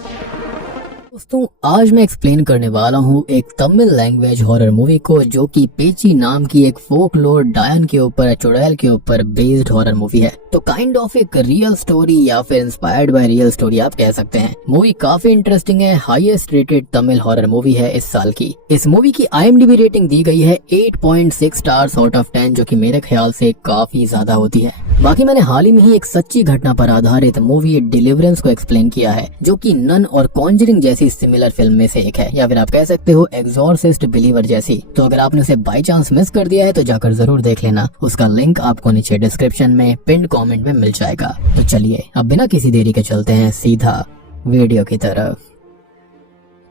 दोस्तों आज मैं एक्सप्लेन करने वाला हूँ एक तमिल लैंग्वेज हॉरर मूवी को जो कि पेची नाम की एक फोकलोर डायन के ऊपर चुड़ैल के ऊपर बेस्ड हॉरर मूवी है। तो काइंड ऑफ एक रियल स्टोरी या फिर इंस्पायर्ड बाय रियल स्टोरी आप कह सकते हैं। मूवी काफी इंटरेस्टिंग है, highest rated Tamil horror movie है इस साल की। इस मूवी की IMDb रेटिंग दी गई है 8.6 स्टार्स आउट ऑफ 10 जो कि मेरे ख्याल से काफी ज्यादा होती है। बाकी मैंने हाल ही में ही एक सच्ची घटना पर आधारित मूवी डिलीवरेंस को एक्सप्लेन किया है जो कि नन और कॉन्जरिंग जैसी सिमिलर फिल्म में से एक है, या फिर आप कह सकते हो एक्सॉर्सिस्ट बिलीवर जैसी। तो अगर आपने उसे बाय चांस मिस कर दिया है तो जाकर जरूर देख लेना, उसका लिंक आपको नीचे डिस्क्रिप्शन में पिन्ड कमेंट में मिल जाएगा। तो चलिए अब बिना किसी देरी के चलते हैं सीधा वीडियो की तरफ।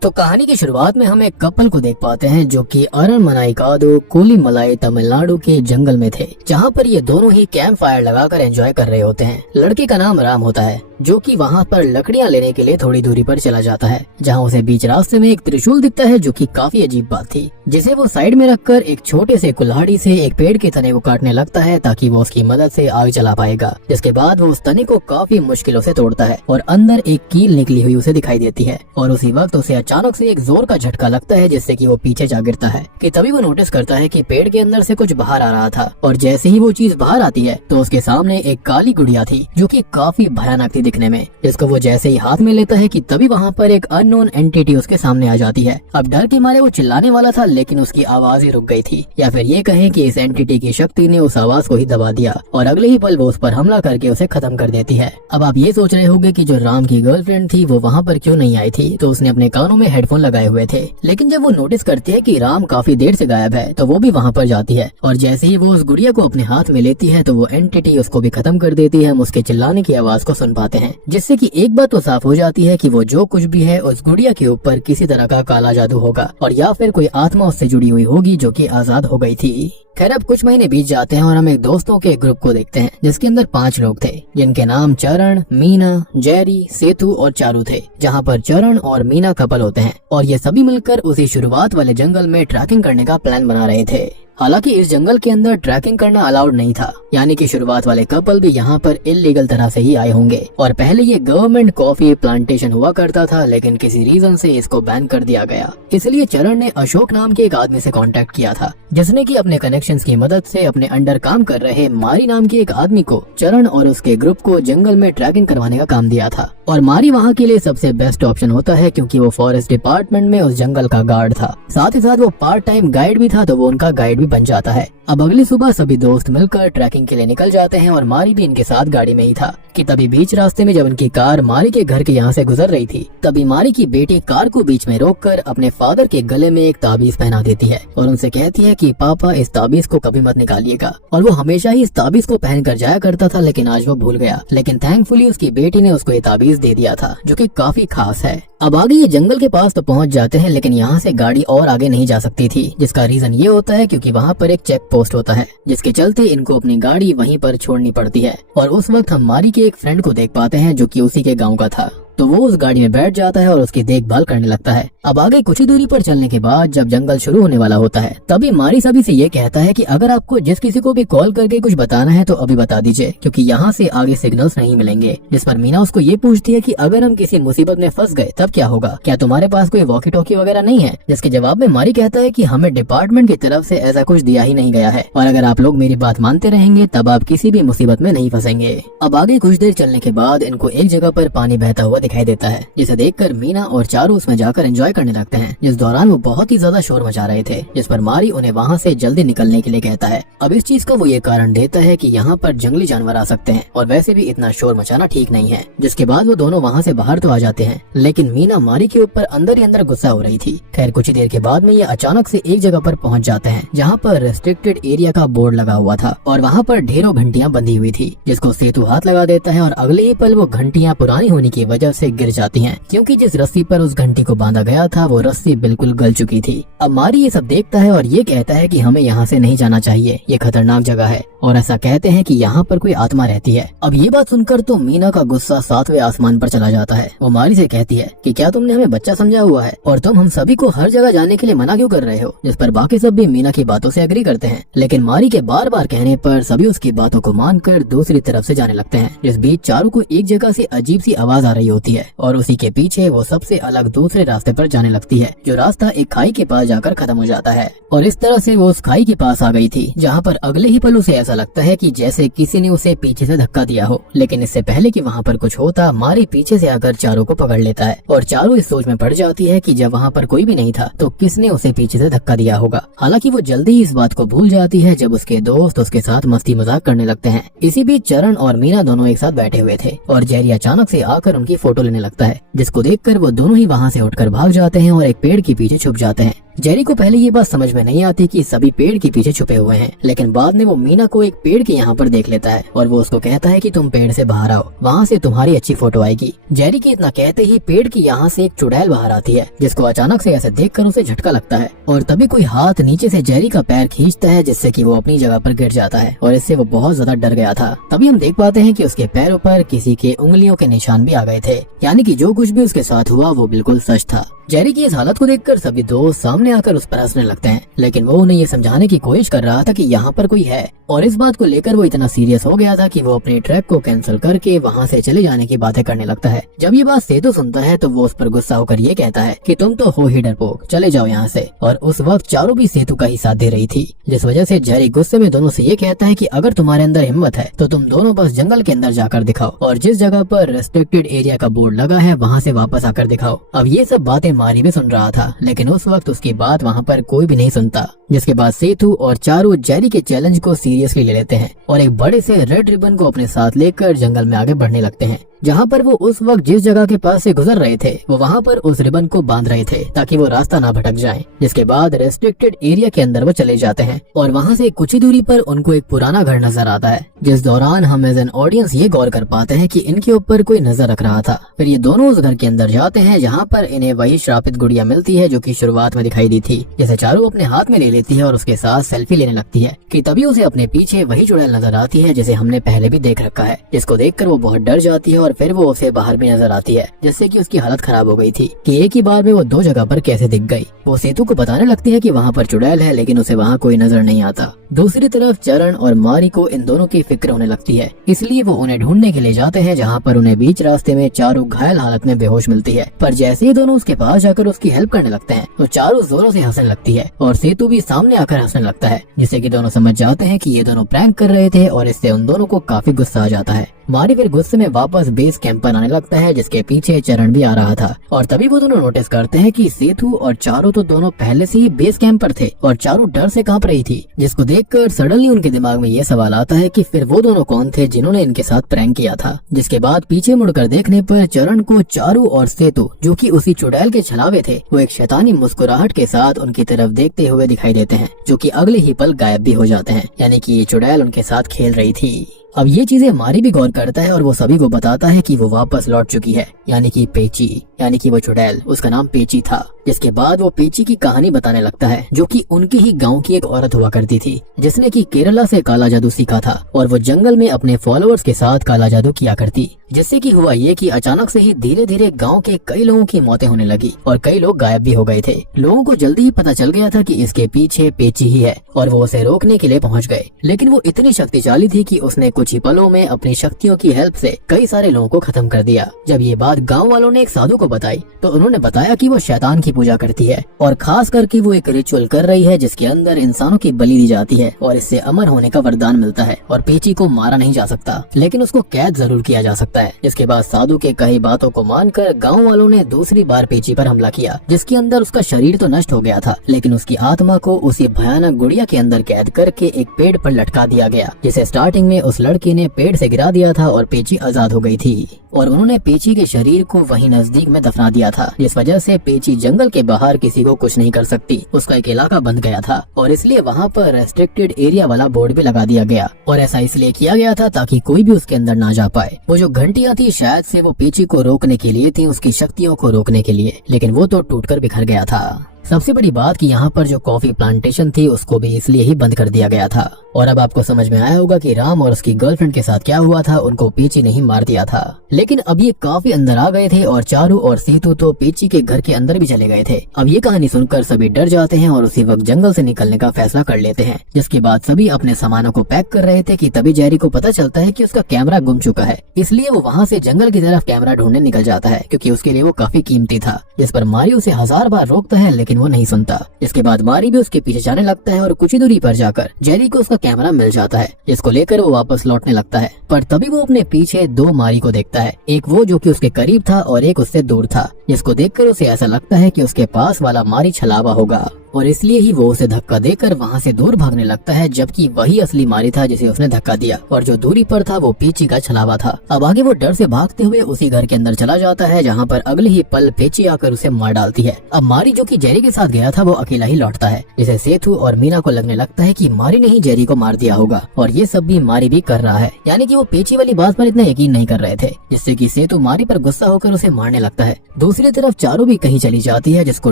तो कहानी की शुरुआत में हम एक कपल को देख पाते हैं जो कि अरनमनाइकादु कोलीमलाई तमिलनाडु के जंगल में थे, जहां पर ये दोनों ही कैंप फायर लगाकर एंजॉय कर रहे होते हैं। लड़के का नाम राम होता है जो कि वहां पर लकड़ियां लेने के लिए थोड़ी दूरी पर चला जाता है, जहां उसे बीच रास्ते में एक त्रिशूल दिखता है जो कि काफी अजीब बात थी, जिसे वो साइड में रखकर एक छोटे से कुल्हाड़ी से एक पेड़ के तने को काटने लगता है ताकि वो उसकी मदद से आग जला पाएगा। जिसके बाद वो उस तने को काफी मुश्किलों से तोड़ता है और अंदर एक कील निकली हुई उसे दिखाई देती है और उसी वक्त उसे अचानक से एक जोर का झटका लगता है जिससे कि वो पीछे जा गिरता है। कि तभी वो नोटिस करता है कि पेड़ के अंदर से कुछ बाहर आ रहा था और जैसे ही वो चीज बाहर आती है तो उसके सामने एक काली गुड़िया थी जो कि काफी भयानक थी दिखने में, जिसको वो जैसे ही हाथ में लेता है कि तभी वहाँ पर एक अननोन एंटिटी उसके सामने आ जाती है। अब डर के मारे वो चिल्लाने वाला था लेकिन उसकी आवाज ही रुक गई थी, या फिर ये कहें कि इस एंटिटी की शक्ति ने उस आवाज को ही दबा दिया और अगले ही पल वो उस पर हमला करके उसे खत्म कर देती है। अब आप ये सोच रहे होंगे कि जो राम की गर्लफ्रेंड थी वो वहाँ पर क्यों नहीं आई थी, तो उसने अपने कानों में हेडफोन लगाए हुए थे। लेकिन जब वो नोटिस करती है कि राम काफी देर से गायब है तो वो भी वहाँ पर जाती है और जैसे ही वो उस गुड़िया को अपने हाथ में लेती है तो वो एंटिटी उसको भी खत्म कर देती है। हम उसके चिल्लाने की आवाज को सुन पाते हैं, जिससे कि एक बात तो साफ हो जाती है कि वो जो कुछ भी है उस गुड़िया के ऊपर किसी तरह का काला जादू होगा और या फिर कोई आत्मा उससे जुड़ी हुई होगी जो कि आजाद हो गई थी। खैर अब कुछ महीने बीत जाते हैं और हम एक दोस्तों के ग्रुप को देखते हैं जिसके अंदर 5 लोग थे, जिनके नाम चरण, मीना, जेरी, सेतु और चारू थे। जहां पर चरण और मीना कपल होते हैं और ये सभी मिलकर उसी शुरुआत वाले जंगल में ट्रैकिंग करने का प्लान बना रहे थे। हालांकि इस जंगल के अंदर ट्रैकिंग करना अलाउड नहीं था, यानी कि शुरुआत वाले कपल भी यहाँ पर इलीगल तरह से ही आए होंगे। और पहले ये गवर्नमेंट कॉफी प्लांटेशन हुआ करता था लेकिन किसी रीजन से इसको बैन कर दिया गया। इसलिए चरण ने अशोक नाम के एक आदमी से कांटेक्ट किया था जिसने कि अपने कनेक्शंस की मदद से अपने अंडर काम कर रहे मारी नाम के एक आदमी को चरण और उसके ग्रुप को जंगल में ट्रैकिंग करवाने का काम दिया था। और मारी वहाँ के लिए सबसे बेस्ट ऑप्शन होता है क्योंकि वो फॉरेस्ट डिपार्टमेंट में उस जंगल का गार्ड था, साथ ही साथ वो पार्ट टाइम गाइड भी था, तो वो उनका गाइड भी बन जाता है। अब अगली सुबह सभी दोस्त मिलकर ट्रैकिंग के लिए निकल जाते हैं और मारी भी इनके साथ गाड़ी में ही था। कि तभी बीच रास्ते में जब उनकी कार मारी के घर के यहाँ से गुजर रही थी तभी मारी की बेटी कार को बीच में रोककर अपने फादर के गले में एक ताबीज पहना देती है और उनसे कहती है कि पापा इस ताबीज को कभी मत निकालिएगा। और वो हमेशा ही इस ताबीज को पहन कर जाया करता था लेकिन आज वो भूल गया, लेकिन थैंकफुली उसकी बेटी ने उसको ये ताबीज दे दिया था जो कि काफी खास है। अब आगे ये जंगल के पास तो पहुंच जाते हैं लेकिन यहाँ से गाड़ी और आगे नहीं जा सकती थी, जिसका रीजन ये होता है क्योंकि वहाँ पर एक चेक पोस्ट होता है जिसके चलते इनको अपनी गाड़ी वहीं पर छोड़नी पड़ती है। और उस वक्त हम मारी के एक फ्रेंड को देख पाते हैं जो कि उसी के गांव का था, तो वो उस गाड़ी में बैठ जाता है और उसकी देखभाल करने लगता है। अब आगे कुछ ही दूरी पर चलने के बाद जब जंगल शुरू होने वाला होता है तभी मारी सभी से ये कहता है कि अगर आपको जिस किसी को भी कॉल करके कुछ बताना है तो अभी बता दीजिए क्योंकि यहाँ से आगे सिग्नल्स नहीं मिलेंगे। जिस पर मीना उसको ये पूछती है कि अगर हम किसी मुसीबत में फंस गए तब क्या होगा, क्या तुम्हारे पास कोई वॉकी टॉकी वगैरह नहीं है। जिसके जवाब में मारी कहता है कि हमें डिपार्टमेंट की तरफ से ऐसा कुछ दिया ही नहीं गया है और अगर आप लोग मेरी बात मानते रहेंगे तब आप किसी भी मुसीबत में नहीं फंसेंगे। अब आगे कुछ देर चलने के बाद इनको एक जगह पर पानी बहता हुआ दिखाई देता है जिसे देखकर मीना और चारू उसमें जाकर एंजॉय करने लगते हैं, जिस दौरान वो बहुत ही ज्यादा शोर मचा रहे थे। जिस पर मारी उन्हें वहाँ से जल्दी निकलने के लिए कहता है। अब इस चीज का वो ये कारण देता है कि यहाँ पर जंगली जानवर आ सकते हैं और वैसे भी इतना शोर मचाना ठीक नहीं है। जिसके बाद वो दोनों वहाँ से बाहर तो आ जाते हैं लेकिन मीना मारी के ऊपर अंदर ही अंदर गुस्सा हो रही थी। खैर कुछ ही देर के बाद में ये अचानक से एक जगह पर पहुँच जाते हैं जहाँ पर रेस्ट्रिक्टेड एरिया का बोर्ड लगा हुआ था और वहाँ पर ढेरों घंटियाँ बंधी हुई थी, जिसको सेतु हाथ लगा देता है और अगले ही पल वो घंटियाँ पुरानी होने की वजह से गिर जाती हैं क्योंकि जिस रस्सी पर उस घंटी को बांधा गया था वो रस्सी बिल्कुल गल चुकी थी। अब मारी ये सब देखता है और ये कहता है कि हमें यहाँ से नहीं जाना चाहिए, ये खतरनाक जगह है और ऐसा कहते हैं कि यहाँ पर कोई आत्मा रहती है। अब ये बात सुनकर तो मीना का गुस्सा 7वें आसमान पर चला जाता है। वो मारी से कहती है कि क्या तुमने हमें बच्चा समझा हुआ है और तुम हम सभी को हर जगह जाने के लिए मना क्यों कर रहे हो। जिस पर बाकी सब भी मीना की बातों से एग्री करते हैं लेकिन मारी के बार बार कहने पर सभी उसकी बातों को मानकर दूसरी तरफ से जाने लगते हैं। जिस बीच चारू को एक जगह से अजीब सी आवाज आ रही होती होती है और उसी के पीछे वो सबसे अलग दूसरे रास्ते पर जाने लगती है, जो रास्ता एक खाई के पास जाकर खत्म हो जाता है। और इस तरह से वो उस खाई के पास आ गई थी जहाँ पर अगले ही पल उसे ऐसा लगता है कि जैसे किसी ने उसे पीछे से धक्का दिया हो। लेकिन इससे पहले कि वहाँ पर कुछ होता, मारी पीछे से आकर चारू को पकड़ लेता है और चारू इस सोच में पड़ जाती है कि जब वहाँ पर कोई भी नहीं था तो किसने उसे पीछे से धक्का दिया होगा। हालांकि वो जल्दी ही इस बात को भूल जाती है जब उसके दोस्त उसके साथ मस्ती मजाक करने लगते हैं। इसी बीच चरण और मीना दोनों एक साथ बैठे हुए थे और जेरी अचानक से आकर उनकी फोटो लेने लगता है, जिसको देखकर वो दोनों ही वहाँ से उठकर भाग जाते हैं और एक पेड़ के पीछे छुप जाते हैं। जेरी को पहले ये बात समझ में नहीं आती कि सभी पेड़ के पीछे छुपे हुए हैं, लेकिन बाद में वो मीना को एक पेड़ के यहाँ पर देख लेता है और वो उसको कहता है कि तुम पेड़ से बाहर आओ, वहाँ से तुम्हारी अच्छी फोटो आएगी। जेरी के इतना कहते ही पेड़ की यहाँ से एक चुड़ैल बाहर आती है, जिसको अचानक से ऐसे देखकर उसे झटका लगता है और तभी कोई हाथ नीचे से जेरी का पैर खींचता है, जिससे कि वो अपनी जगह पर गिर जाता है और इससे वो बहुत ज्यादा डर गया था। तभी हम देख पाते हैं कि उसके पैरों पर किसी के उंगलियों के निशान भी आ गए थे, यानी कि जो कुछ भी उसके साथ हुआ वो बिल्कुल सच था। जेरी की इस हालत को देखकर सभी दोस्त सामने आकर उस पर हंसने लगते हैं, लेकिन वो उन्हें ये समझाने की कोशिश कर रहा था कि यहाँ पर कोई है और इस बात को लेकर वो इतना सीरियस हो गया था कि वो अपने ट्रैक को कैंसिल करके वहाँ से चले जाने की बातें करने लगता है। जब ये बात सेतु सुनता है तो वो उस पर गुस्सा होकर ये कहता है कि तुम तो हो ही डरपोक, चले जाओ यहाँ से। और उस वक्त चारू भी सेतु का ही साथ दे रही थी, जिस वजह से जेरी गुस्से में दोनों से ये कहता है कि अगर तुम्हारे अंदर हिम्मत है तो तुम दोनों बस जंगल के अंदर जाकर दिखाओ और जिस जगह पर रेस्ट्रिक्टेड एरिया का बोर्ड लगा है वहाँ से वापस आकर दिखाओ। अब ये सब बातें मारी भी सुन रहा था, लेकिन उस वक्त उसकी बात वहाँ पर कोई भी नहीं सुनता। जिसके बाद सेतु और चारू जेरी के चैलेंज को सीरियसली ले लेते हैं और एक बड़े से रेड रिबन को अपने साथ लेकर जंगल में आगे बढ़ने लगते हैं। जहाँ पर वो उस वक्त जिस जगह के पास से गुजर रहे थे वो वहाँ पर उस रिबन को बांध रहे थे ताकि वो रास्ता ना भटक जाए। जिसके बाद रेस्ट्रिक्टेड एरिया के अंदर वो चले जाते हैं और वहाँ से कुछ ही दूरी पर उनको एक पुराना घर नजर आता है, जिस दौरान हम एज एन ऑडियंस ये गौर कर पाते हैं कि इनके ऊपर कोई नजर रख रहा था। फिर ये दोनों उस घर के अंदर जाते हैं जहाँ पर इन्हें वही श्रापित गुड़िया मिलती है जो की शुरुआत में दिखाई दी थी, जिसे चारू अपने हाथ में ले लेती है और उसके साथ सेल्फी लेने लगती है कि तभी उसे अपने पीछे वही चुड़ैल नजर आती है जिसे हमने पहले भी देख रखा है, जिसको देखकर वो बहुत डर जाती है और फिर वो उसे बाहर भी नजर आती है, जिससे कि उसकी हालत खराब हो गई थी कि एक ही बार में वो दो जगह पर कैसे दिख गई। वो सेतु को बताने लगती है कि वहाँ पर चुड़ैल है, लेकिन उसे वहाँ कोई नजर नहीं आता। दूसरी तरफ चरण और मारी को इन दोनों की फिक्र होने लगती है, इसलिए वो उन्हें ढूंढने के लिए जाते हैं, जहाँ पर उन्हें बीच रास्ते में चारू घायल हालत में बेहोश मिलती है। पर जैसे ही दोनों उसके पास जाकर उसकी हेल्प करने लगते हैं तो चारू जोरों से हंसने लगती है और सेतु भी सामने आकर हंसने लगता है, जिससे कि दोनों समझ जाते हैं कि ये दोनों प्रैंक कर रहे थे और इससे उन दोनों को काफी गुस्सा आ जाता है। मारी फिर गुस्से में वापस बेस कैंप पर आने लगता है, जिसके पीछे चरण भी आ रहा था और तभी वो दोनों नोटिस करते हैं कि सेतु और चारू तो दोनों पहले से ही बेस कैंप पर थे और चारू डर से कांप रही थी, जिसको देखकर सडनली उनके दिमाग में ये सवाल आता है कि फिर वो दोनों कौन थे जिन्होंने इनके साथ प्रैंक किया था। जिसके बाद पीछे मुड़कर देखने पर चरण को चारू और सेतु, जो कि उसी चुड़ैल के छलावे थे, वो एक शैतानी मुस्कुराहट के साथ उनकी तरफ देखते हुए दिखाई देते हैं, जो कि अगले ही पल गायब भी हो जाते हैं, यानी कि ये चुड़ैल उनके साथ खेल रही थी। अब ये चीजें मारी भी गौर करता है और वो सभी को बताता है कि वो वापस लौट चुकी है, यानी कि पेची, यानी कि वो चुड़ैल, उसका नाम पेची था। जिसके बाद वो पेची की कहानी बताने लगता है, जो कि उनकी ही गांव की एक औरत हुआ करती थी, जिसने कि केरला से काला जादू सीखा था और वो जंगल में अपने फॉलोअर्स के साथ काला जादू किया करती। जिससे कि हुआ ये कि अचानक से ही धीरे धीरे गांव के कई लोगों की मौतें होने लगी और कई लोग गायब भी हो गए थे। लोगों को जल्दी ही पता चल गया था कि इसके पीछे पेची ही है और वो उसे रोकने के लिए पहुंच गए, लेकिन वो इतनी शक्तिशाली थी कि उसने कुछ ही पलों में अपनी शक्तियों की हेल्प से कई सारे लोगों को खत्म कर दिया। जब ये बात गाँव वालों ने एक साधु को बताई तो उन्होंने बताया कि वो शैतान की पूजा करती है और खास करके वो एक रिचुअल कर रही है जिसके अंदर इंसानों की बलि दी जाती है और इससे अमर होने का वरदान मिलता है और पेची को मारा नहीं जा सकता, लेकिन उसको कैद जरूर किया जा सकता है। इसके बाद साधु के कई बातों को मानकर गांव वालों ने दूसरी बार पेची पर हमला किया, जिसके अंदर उसका शरीर तो नष्ट हो गया था, लेकिन उसकी आत्मा को उसी भयानक गुड़िया के अंदर कैद करके एक पेड़ पर लटका दिया गया, जिसे स्टार्टिंग में उस लड़के ने पेड़ से गिरा दिया था और पेची आजाद हो गई थी और उन्होंने पेची के शरीर को वहीं नजदीक में दफना दिया था, जिस वजह से पेची जंगल के बाहर किसी को कुछ नहीं कर सकती। उसका एक इलाका बंद गया था और इसलिए वहाँ पर रेस्ट्रिक्टेड एरिया वाला बोर्ड भी लगा दिया गया और ऐसा इसलिए किया गया था ताकि कोई भी उसके अंदर ना जा पाए। वो जो घंटियां थी शायद से वो पेची को रोकने के लिए थी, उसकी शक्तियों को रोकने के लिए, लेकिन वो तो टूटकर बिखर गया था। सबसे बड़ी बात कि यहाँ पर जो कॉफी प्लांटेशन थी उसको भी इसलिए ही बंद कर दिया गया था और अब आपको समझ में आया होगा कि राम और उसकी गर्लफ्रेंड के साथ क्या हुआ था, उनको पेची ने ही मार दिया था। लेकिन अब ये काफी अंदर आ गए थे और चारू और सेतु तो पेची के घर के अंदर भी चले गए थे। अब ये कहानी सुनकर सभी डर जाते हैं और उसी वक्त जंगल से निकलने का फैसला कर लेते हैं। जिसके बाद सभी अपने सामानों को पैक कर रहे थे कि तभी जेरी को पता चलता है कि उसका कैमरा गुम चुका है। इसलिए वो वहाँ से जंगल की तरफ कैमरा ढूंढने निकल जाता है, क्योंकि उसके लिए वो काफी कीमती था। जिस पर मारी उसे 1000 बार रोकता है लेकिन वो नहीं सुनता। इसके बाद मारी भी उसके पीछे जाने लगता है और कुछ ही दूरी पर जाकर जेरी को उसका कैमरा मिल जाता है, जिसको लेकर वो वापस लौटने लगता है। पर तभी वो अपने पीछे 2 मारी को देखता है, एक वो जो कि उसके करीब था और एक उससे दूर था, जिसको देखकर उसे ऐसा लगता है कि उसके पास वाला मारी छलावा होगा और इसलिए ही वो उसे धक्का देकर वहाँ से दूर भागने लगता है, जबकि वही असली मारी था जिसे उसने धक्का दिया और जो दूरी पर था वो पेची का छलावा था। अब आगे वो डर से भागते हुए उसी घर के अंदर चला जाता है, जहाँ पर अगले ही पल पेची आकर उसे मार डालती है। अब मारी जो कि जेरी के साथ गया था वो अकेला ही लौटता है, जिसे सेतु और मीना को लगने लगता है कि मारी ने ही जेरी को मार दिया होगा और ये सब भी मारी भी कर रहा है। यानी कि वो पेची वाली बात पर इतना यकीन नहीं कर रहे थे, जिससे कि सेतु मारी पर गुस्सा होकर उसे मारने लगता है। दूसरी तरफ चारू भी कहीं चली जाती है, जिसको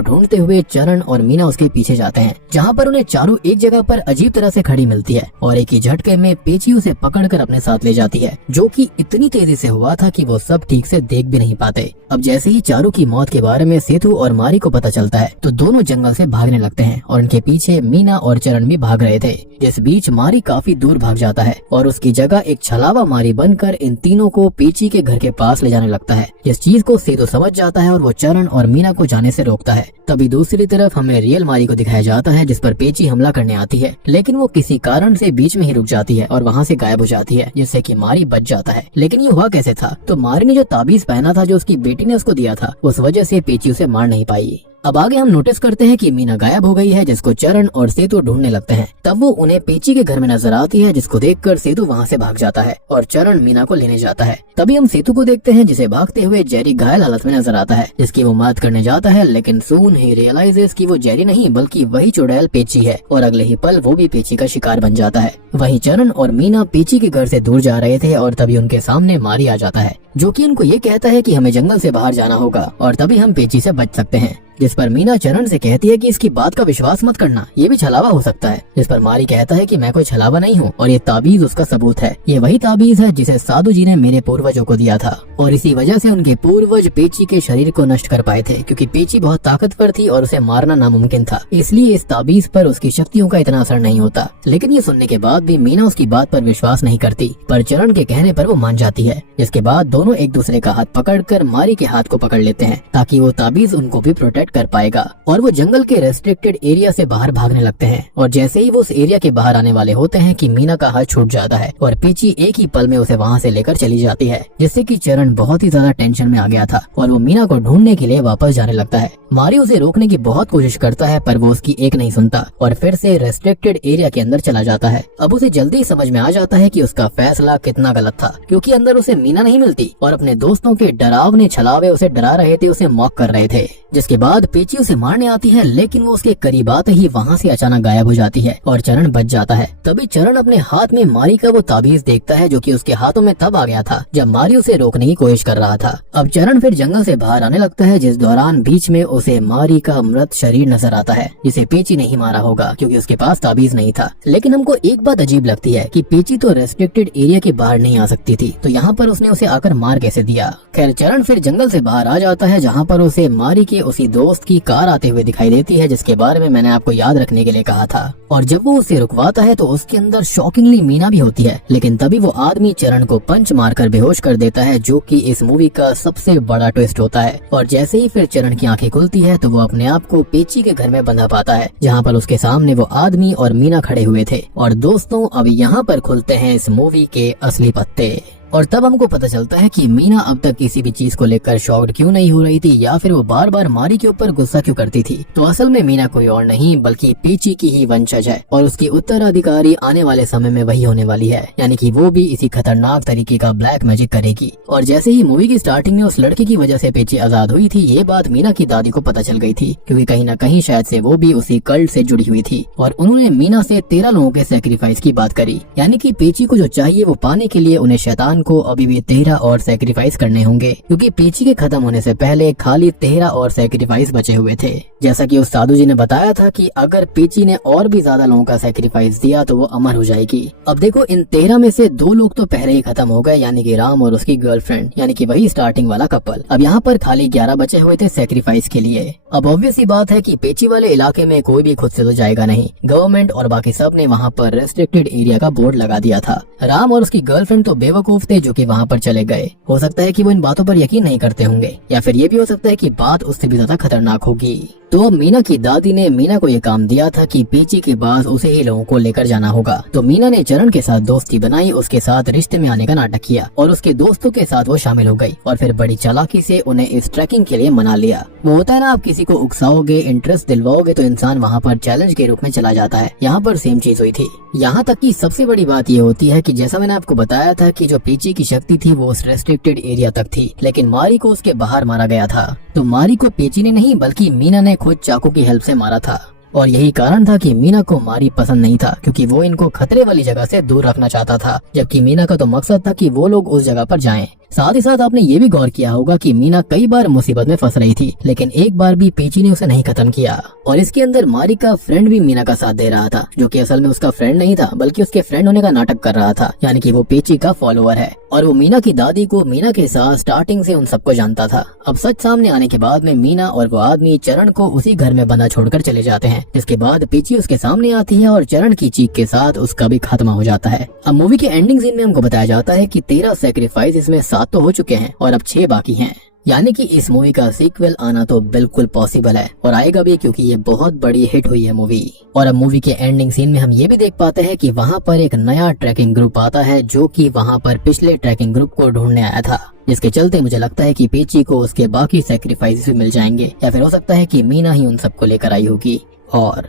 ढूंढते हुए चरण और मीना उसके पीछे जाते हैं, जहाँ पर उन्हें चारू एक जगह पर अजीब तरह से खड़ी मिलती है और एक ही झटके में पेची उसे पकड़कर अपने साथ ले जाती है, जो कि इतनी तेजी से हुआ था कि वो सब ठीक से देख भी नहीं पाते। अब जैसे ही चारू की मौत के बारे में सेतु और मारी को पता चलता है तो दोनों जंगल से भागने लगते हैं और उनके पीछे मीना और चरण भी भाग रहे थे। जिस बीच मारी काफी दूर भाग जाता है और उसकी जगह एक छलावा मारी बनकर इन तीनों को पेची के घर के पास ले जाने लगता है। जिस चीज को सेतु समझ जाता है और वो चरण और मीना को जाने से रोकता है। तभी दूसरी तरफ हमें रियल मारी को दिखाया जाता है, जिस पर पेची हमला करने आती है, लेकिन वो किसी कारण से बीच में ही रुक जाती है और वहाँ से गायब हो जाती है, जिससे कि मारी बच जाता है। लेकिन ये हुआ कैसे था? तो मारी ने जो ताबीज पहना था जो उसकी बेटी ने उसको दिया था, उस वजह से पेची उसे मार नहीं पाई। अब आगे हम नोटिस करते हैं कि मीना गायब हो गई है, जिसको चरण और सेतु ढूंढने लगते हैं। तब वो उन्हें पेची के घर में नजर आती है, जिसको देखकर सेतु वहाँ से भाग जाता है और चरण मीना को लेने जाता है। तभी हम सेतु को देखते हैं, जिसे भागते हुए जेरी घायल हालत में नजर आता है, जिसकी वो मदद करने जाता है, लेकिन सून ही रियलाइजेस कि वो जेरी नहीं बल्कि वही चुड़ैल पेची है और अगले ही पल वो भी पेची का शिकार बन जाता है। वहीं चरण और मीना पेची के घर से दूर जा रहे थे और तभी उनके सामने मारी आ जाता है, जो कि उनको ये कहता है कि हमें जंगल से बाहर जाना होगा और तभी हम पेची से बच सकते हैं। जिस पर मीना चरण से कहती है कि इसकी बात का विश्वास मत करना, ये भी छलावा हो सकता है। जिस पर मारी कहता है कि मैं कोई छलावा नहीं हूँ और ये ताबीज उसका सबूत है। ये वही ताबीज है जिसे साधु जी ने मेरे पूर्वजों को दिया था और इसी वजह से उनके पूर्वज पेची के शरीर को नष्ट कर पाए थे, क्योंकि पेची बहुत ताकतवर थी और उसे मारना नामुमकिन था। इसलिए इस ताबीज पर उसकी शक्तियों का इतना असर नहीं होता। लेकिन ये सुनने के बाद भी मीना उसकी बात पर विश्वास नहीं करती, पर चरण के कहने पर वो मान जाती है। जिसके बाद दोनों एक दूसरे का हाथ पकड़कर मारी के हाथ को पकड़ लेते हैं, ताकि वो ताबीज उनको भी प्रोटेक्ट कर पाएगा। और वो जंगल के रेस्ट्रिक्टेड एरिया से बाहर भागने लगते हैं और जैसे ही वो उस एरिया के बाहर आने वाले होते हैं कि मीना का हाथ छूट जाता है और पेची एक ही पल में उसे वहाँ से लेकर चली जाती है, जिससे कि चरण बहुत ही ज्यादा टेंशन में आ गया था और वो मीना को ढूंढने के लिए वापस जाने लगता है। मारी उसे रोकने की बहुत कोशिश करता है, पर वो उसकी एक नहीं सुनता और फिर से रेस्ट्रिक्टेड एरिया के अंदर चला जाता है। अब उसे जल्दी ही समझ में आ जाता है कि उसका फैसला कितना गलत था, क्योंकि अंदर उसे मीना नहीं मिलती और अपने दोस्तों के डरावने छलावे उसे डरा रहे थे, उसे मॉक कर रहे थे। जिसके बाद पेची उसे मारने आती है, लेकिन वो उसके करीब आते ही वहाँ से अचानक गायब हो जाती है और चरण बच जाता है। तभी चरण अपने हाथ में मारी का वो ताबीज देखता है, जो कि उसके हाथों में तब आ गया था जब मारी उसे रोकने की कोशिश कर रहा था। अब चरण फिर जंगल से बाहर आने लगता है, जिस दौरान बीच में उसे मारी का मृत शरीर नजर आता है, जिसे पेची नहीं मारा होगा क्योंकि उसके पास ताबीज नहीं था। लेकिन हमको एक बात अजीब लगती है कि पेची तो रेस्ट्रिक्टेड एरिया के बाहर नहीं आ सकती थी, तो यहाँ पर उसने उसे आकर मार कैसे दिया। खैर चरण फिर जंगल से बाहर आ जाता है, जहाँ पर उसे मारी के उसी दोस्त की कार आते हुए दिखाई देती है, जिसके बारे में मैंने आपको याद रखने के लिए कहा था। और जब वो उसे रुकवाता है तो उसके अंदर शॉकिंगली मीना भी होती है, लेकिन तभी वो आदमी चरण को पंच मारकर बेहोश कर देता है, जो कि इस मूवी का सबसे बड़ा ट्विस्ट होता है। और जैसे ही फिर चरण की आंखें खुलती है तो वो अपने आप को पेची के घर में बंधा पाता है, जहाँ पर उसके सामने वो आदमी और मीना खड़े हुए थे। और दोस्तों अब यहाँ पर खुलते हैं इस मूवी के असली पत्ते और तब हमको पता चलता है कि मीना अब तक किसी भी चीज को लेकर शॉक्ड क्यों नहीं हो रही थी, या फिर वो बार बार मारी के ऊपर गुस्सा क्यों करती थी। तो असल में मीना कोई और नहीं बल्कि पेची की ही वंशज है और उसकी उत्तराधिकारी आने वाले समय में वही होने वाली है, यानी कि वो भी इसी खतरनाक तरीके का ब्लैक मैजिक करेगी। और जैसे ही मूवी की स्टार्टिंग में उस लड़के की वजह से पेची आजाद हुई थी, ये बात मीना की दादी को पता चल गई थी, क्योंकि कहीं न कहीं शायद से वो भी उसी कल्ट से जुड़ी हुई थी और उन्होंने मीना से 13 लोगों के सेक्रीफाइस की बात करी, यानी कि पेची को जो चाहिए वो पाने के लिए उन्हें शैतान डायन को अभी भी 13 और सैक्रिफाइस करने होंगे, क्योंकि पेची के खत्म होने से पहले खाली 13 और सैक्रिफाइस बचे हुए थे। जैसा कि उस साधु जी ने बताया था कि अगर पेची ने और भी ज्यादा लोगों का सैक्रिफाइस दिया तो वो अमर हो जाएगी। अब देखो, इन 13 में से 2 लोग तो पहले ही खत्म हो गए, यानी कि राम और उसकी गर्लफ्रेंड, यानी कि वही स्टार्टिंग वाला कपल। अब यहाँ पर खाली 11 बचे हुए थे सैक्रिफाइस के लिए। अब ऑब्वियस ही बात है कि पेची वाले इलाके में कोई भी खुद से तो जाएगा नहीं। गवर्नमेंट और बाकी सब ने वहाँ पर रेस्ट्रिक्टेड एरिया का बोर्ड लगा दिया था। राम और उसकी गर्लफ्रेंड तो बेवकूफ थे जो कि वहाँ पर चले गए। हो सकता है कि वो इन बातों पर यकीन नहीं करते होंगे, या फिर ये भी हो सकता है कि बात उससे भी ज्यादा खतरनाक होगी। तो अब मीना की दादी ने मीना को ये काम दिया था कि पेची के पास उसे ही लोगों को लेकर जाना होगा। तो मीना ने चरण के साथ दोस्ती बनाई, उसके साथ रिश्ते में आने का नाटक किया और उसके दोस्तों के साथ वो शामिल हो गई और फिर बड़ी चालाकी से उन्हें इस ट्रैकिंग के लिए मना लिया। वो होता है ना, आप किसी को उकसाओगे, इंटरेस्ट दिलवाओगे तो इंसान वहाँ पर चैलेंज के रूप में चला जाता है। यहाँ पर सेम चीज हुई थी। यहाँ तक कि सबसे बड़ी बात ये होती है कि जैसा मैंने आपको बताया था कि जो पेची की शक्ति थी वो उस रेस्ट्रिक्टेड एरिया तक थी, लेकिन मारी को उसके बाहर मारा गया था। तो मारी को पेची ने नहीं बल्कि मीना ने खुद चाकू की हेल्प से मारा था। और यही कारण था कि मीना को मारी पसंद नहीं था, क्योंकि वो इनको खतरे वाली जगह से दूर रखना चाहता था, जबकि मीना का तो मकसद था कि वो लोग उस जगह पर जाएं। साथ ही साथ आपने ये भी गौर किया होगा कि मीना कई बार मुसीबत में फंस रही थी, लेकिन एक बार भी पेची ने उसे नहीं खत्म किया। और इसके अंदर मारी का फ्रेंड भी मीना का साथ दे रहा था, जो कि असल में उसका फ्रेंड नहीं था बल्कि उसके फ्रेंड होने का नाटक कर रहा था, यानी कि वो पेची का फॉलोअर है। और वो मीना की दादी को मीना के साथ स्टार्टिंग से उन सबको जानता था। अब सच सामने आने के बाद में मीना और वो आदमी चरण को उसी घर में बंधा छोड़कर चले जाते हैं, जिसके बाद पेची उसके सामने आती है और चरण की चीख के साथ उसका भी खात्मा हो जाता है। अब मूवी के एंडिंग सीन में हमको बताया जाता है कि 13 सैक्रिफाइस इसमें 7 तो हो चुके हैं और अब 6 बाकी हैं, यानी कि इस मूवी का सीक्वल आना तो बिल्कुल पॉसिबल है और आएगा भी, क्योंकि ये बहुत बड़ी हिट हुई है मूवी। और अब मूवी के एंडिंग सीन में हम ये भी देख पाते हैं कि वहाँ पर एक नया ट्रैकिंग ग्रुप आता है जो कि वहाँ पर पिछले ट्रैकिंग ग्रुप को ढूंढने आया था, जिसके चलते मुझे लगता है कि पेची को उसके बाकी सैक्रिफाइस भी मिल जाएंगे, या फिर हो सकता है कि मीना ही उन सबको लेकर आई होगी। और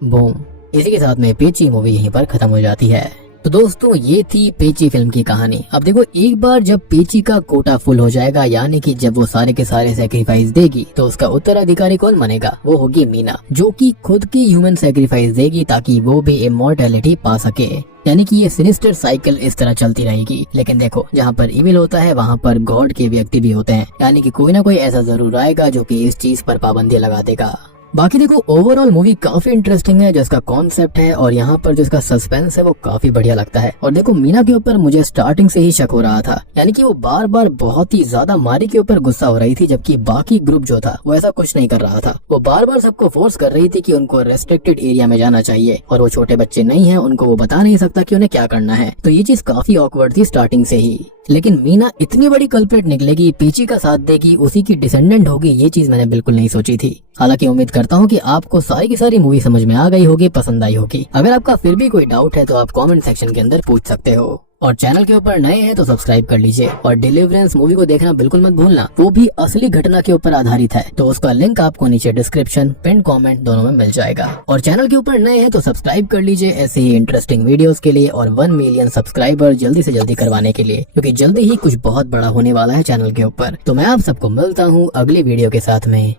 बूम, इसी के साथ में पेची मूवी यहीं पर खत्म हो जाती है। तो दोस्तों, ये थी पेची फिल्म की कहानी। अब देखो, एक बार जब पेची का कोटा फुल हो जाएगा, यानी कि जब वो सारे के सारे सैक्रिफाइस देगी, तो उसका उत्तराधिकारी कौन बनेगा? वो होगी मीना, जो कि खुद की ह्यूमन सैक्रिफाइस देगी ताकि वो भी इमॉर्टैलिटी पा सके। यानी कि ये सिनिस्टर साइकिल इस तरह चलती रहेगी। लेकिन देखो, जहाँ पर इविल होता है वहाँ पर गॉड के व्यक्ति भी होते हैं, यानी कि कोई ना कोई ऐसा जरूर आएगा जो कि इस चीज पर पाबंदी लगा देगा। बाकी देखो, ओवरऑल मूवी काफी इंटरेस्टिंग है, जिसका कॉन्सेप्ट है और यहाँ पर जो इसका सस्पेंस है वो काफी बढ़िया लगता है। और देखो, मीना के ऊपर मुझे स्टार्टिंग से ही शक हो रहा था, यानी कि वो बार बार बहुत ही ज्यादा मारी के ऊपर गुस्सा हो रही थी, जबकि बाकी ग्रुप जो था वो ऐसा कुछ नहीं कर रहा था। वो बार बार सबको फोर्स कर रही थी कि उनको रेस्ट्रिक्टेड एरिया में जाना चाहिए, और वो छोटे बच्चे नहीं है, उनको वो बता नहीं सकता कि उन्हें क्या करना है। तो ये चीज काफी ऑकवर्ड थी स्टार्टिंग से ही। लेकिन मीना इतनी बड़ी कल्प्रिट निकलेगी, पेची का साथ देगी, उसी की डिसेंडेंट होगी, ये चीज मैंने बिल्कुल नहीं सोची थी। हालांकि उम्मीद करता हूँ कि आपको सारी की सारी मूवी समझ में आ गई होगी, पसंद आई होगी। अगर आपका फिर भी कोई डाउट है तो आप कमेंट सेक्शन के अंदर पूछ सकते हो। और चैनल के ऊपर नए हैं तो सब्सक्राइब कर लीजिए। और डिलीवरेंस मूवी को देखना बिल्कुल मत भूलना, वो भी असली घटना के ऊपर आधारित है, तो उसका लिंक आपको नीचे डिस्क्रिप्शन, पिन कमेंट दोनों में मिल जाएगा। और चैनल के ऊपर नए हैं तो सब्सक्राइब कर लीजिए ऐसे ही इंटरेस्टिंग वीडियोस के लिए और 1 मिलियन सब्सक्राइबर जल्दी से जल्दी करवाने के लिए, क्योंकि जल्दी ही कुछ बहुत बड़ा होने वाला है चैनल के ऊपर। तो मैं आप सबको मिलता हूँ अगली वीडियो के साथ में,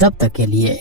तब तक के लिए।